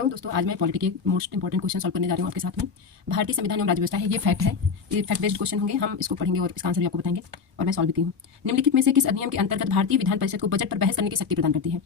Hello दोस्तों, आज मैं पॉलिटी के मोस्ट इंपॉर्टेंट क्वेश्चन सॉल्व करने जा रही हूँ आपके साथ में। भारतीय संविधान एवं राज्य व्यवस्था है, ये फैक्ट है, ये फैक्ट बेस्ड क्वेश्चन होंगे, हम इसको पढ़ेंगे और इसका आंसर भी आपको बताएंगे और मैं सॉल्व भी की हूँ। निम्नलिखित में से किस अधिनियम के अंतर्गत भारतीय विधान परिषद को बजट पर बहस करने की शक्ति प्रदान करती है?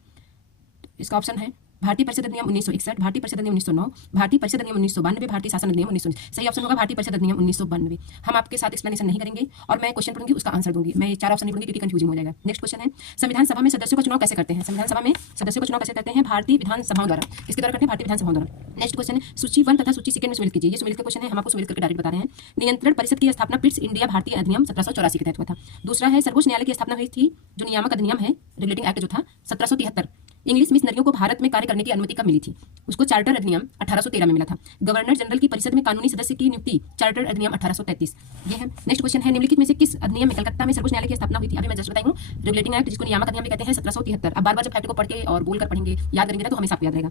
इसका ऑप्शन है भारतीय परिषद अधिनियम 1961, भारतीय परिषद अधिनियम 1909, भारतीय परिषद अधिनियम 1992, भारतीय शासन अधिनियम 1919। सही ऑप्शन होगा भारतीय परिषद अधिनियम 1992। हम आपके साथ एक्सप्लेनेशन नहीं करेंगे और मैं क्वेश्चन पढ़ूंगी, उसका आंसर दूंगी। मैं 4 ऑप्शन नहीं पढ़ूंगी क्योंकि कंफ्यूजिंग हो जाएगा। नेक्स्ट क्वेश्चन है, संविधान सभा में सदस्यों का चुनाव कैसे करते हैं? संविधान सभा में सदस्यों का चुनाव कैसे करते हैं? भारतीय विधानसभाओं द्वारा। किसके द्वारा करते हैं? भारतीय विधानसभाओं द्वारा। नेक्स्ट क्वेश्चन है, सूची 1 तथा सूची सेकंड में सम्मिलित कीजिए। ये सम्मिलित का क्वेश्चन है, हम आपको सम्मिलित करके डायरेक्ट बता रहे हैं। नियंत्रण परिषद की स्थापना पिट्स इंडिया भारतीय अधिनियम 1784 के तहत हुआ था। दूसरा है, सर्वोच्च न्यायालय की स्थापना हुई थी, जो नियामक अधिनियम है, रेगुलेटिंग एक्ट जो था 1773। इंग्लिश मिशनरियों को भारत में कार्य करने की अनुमति कब मिली थी? उसको चार्टर अधिनियम 1813 में मिला था। गवर्नर जनरल की परिषद में कानूनी सदस्य की नियुक्ति चार्टर अधिनियम 1833। ये है। नेक्स्ट क्वेश्चन है, निम्नलिखित में से किस अधिनियम में कलकत्ता में सर्वोच्च न्यायालय की स्थापना हुई थी? अभी मैं जस्ट बताई हूँ, रेगुलेटिंग एक्ट, जिसको नियामक अधिनियम भी कहते हैं, 1773। अब बार बार जब फैक्ट को पढ़ के और बोलकर पढ़ेंगे, याद करेंगे ना, तो हमेशा आपको याद रहेगा।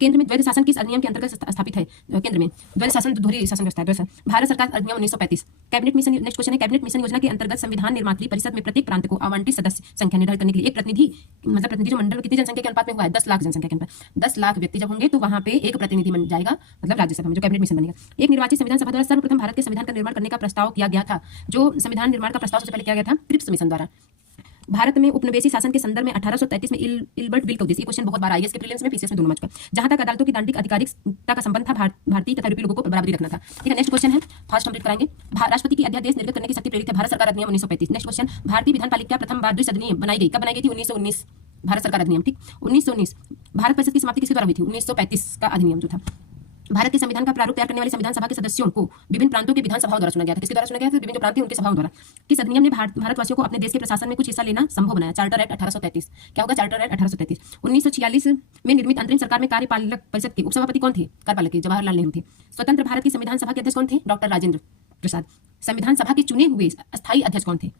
केंद्र में द्वैध शासन किस अधिनियम के अंतर्गत स्थापित है? केंद्र में द्वैध शासन, दोहरी शासन व्यवस्था है। भारत सरकार अधिनियम 1935। कैबिनेट मिशन, नेक्स्ट क्वेश्चन है, कैबिनेट मिशन योजना के अंतर्गत संविधान निर्मात्री परिषद में प्रत्येक प्रांत को आवंटित सदस्य संख्या निर्धारित करने के लिए एक प्रतिनिधि, मतलब प्रतिनिधि मंडल कितनी जनसंख्या के अनुपात में हुआ है? 10 लाख जनसंख्या के अनुपात। 10 लाख व्यक्ति जब होंगे तो वहां पे एक प्रतिनिधि बन जाएगा, मतलब राज्यसभा में जो कैबिनेट मिशन बनेगा। एक निर्वाचित संविधान सभा द्वारा सर्वप्रथम भारत के संविधान का निर्माण करने का प्रस्ताव किया गया था। जो संविधान निर्माण का प्रस्ताव सबसे पहले किया गया था क्रिप्स मिशन द्वारा। भारत में उपनिवेशी शासन के संदर्भ में 1833 में इल्बर्ट बिल का उद्देश्य, क्वेश्चन बहुत बार आईएएस के प्रीलिम्स में, पीसीएस में, दोनों में चुका। जहां तक अदालतों की दांडिक आधिकारिकता का संबंध था, भारतीय तथा यूरोपीय लोगों को बराबरी रखना था। ठीक है। नेक्स्ट क्वेश्चन है, फास्ट कंप्लीट कराएंगे। राष्ट्रपति की अध्यादेश निर्गत करने की शक्ति प्रेरित है भारत सरकार अधिनियम 1935। नेक्स्ट क्वेश्चन, भारतीय विधान पालिका प्रथम बार द्विसदनीय अधिनियम बनाई गई, कब बनाई गई थी? 1919। भारत सरकार अधिनियम, ठीक, 1919। भारत परिषद की समाप्ति किसके द्वारा हुई थी? 1935 का अधिनियम जो था। भारत के संविधान का प्रारूप तैयार करने वाली संविधान सभा के सदस्यों को विभिन्न प्रांतों के विधानसभाओं द्वारा चुना गया था। किसके द्वारा चुना गया था? विभिन्न जो प्रांत थे उनके सभाओं द्वारा। किस अधिनियम ने भारतवासियों को अपने देश के प्रशासन में कुछ हिस्सा लेना संभव बनाया? Charter act 1833। क्या होगा? Charter act 1833। 1946 में निर्मित अंतरिम सरकार में कार्यपालक परिषद के उपसभापति कौन थे? कार्यपालक के जवाहरलाल नेहरू थे। स्वतंत्र भारत की संविधान सभा के अध्यक्ष कौन थे? डॉक्टर राजेंद्र प्रसाद। संविधान सभा के चुने हुए अस्थायी अध्यक्ष कौन थे?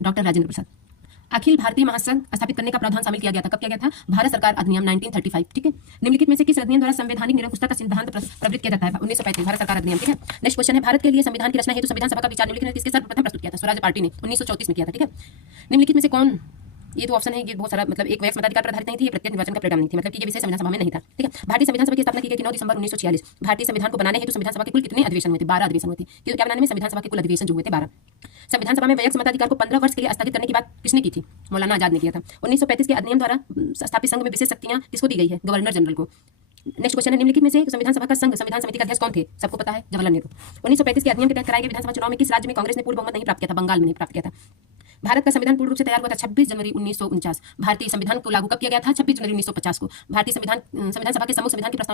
डॉक्टर राजेंद्र प्रसाद। अखिल भारतीय महासंघ स्थापित करने का प्रावधान शामिल किया गया था, कब किया गया था? भारत सरकार अधिनियम 1935। ठीक है। निम्नलिखित में से किस अधिनियम द्वारा संवैधानिक निरंकुशता का सिद्धांत प्रवृत्त किया जाता है? 1935, भारत सरकार अधिनियम। ठीक है। नेक्स्ट क्वेश्चन है, भारत के लिए संविधान की रचना हेतु संविधान सभा का विचार निम्नलिखित में किसके सर्वप्रथम प्रस्तुत किया था? स्वराज पार्टी ने 1934 में किया था। ठीक है। निम्नलिखित में से कौन, ये तो ऑप्शन है, ये बहुत सारा, मतलब एक वैक्स मताधिकार पर आधारित नहीं थी, ये प्रत्यक्ष निर्वाचन का परिणाम नहीं थी, मतलब कि ये विषय संविधान सभा में नहीं था। ठीक है। भारतीय संविधान सभा की स्थापना की गई 9 दिसंबर 1946। भारतीय संविधान को बनाने हेतु संविधान सभा के कुल कितने अधिवेशन हुए थे? 12 अधिवेशन हुए थे। क्योंकि क्या बनाने में? संविधान सभा के कुल अधिवेशन जो हुए थे 12। संविधान सभा में वैयक्तिक मताधिकार को 15 वर्ष के लिए स्थगित करने की बात किसने की थी? मौलाना आजाद ने किया था। 1935 के अधिनियम द्वारा स्थापित संघ में विशेष शक्तियां किसको दी गई है? गवर्नर जनरल को। नेक्स्ट क्वेश्चन है, निम्नलिखित में से संविधान सभा का संघ संविधान समिति का अध्यक्ष कौन थे? सबको पता है, जवाहरलाल नेहरू। 1935 के अधिनियम के तहत कराए गए विधानसभा चुनाव में किस राज्य में कांग्रेस ने पूर्ण बहुमत नहीं प्राप्त किया था? बंगाल में नहीं प्राप्त किया था। भारत का संविधान पूर्ण रूप से तैयार हुआ था 26 जनवरी 1949। भारतीय संविधान को लागू कब किया गया था? 26 जनवरी 1950 को। भारतीय संविधान सभा के सम्मुख संविधान की प्रस्तावना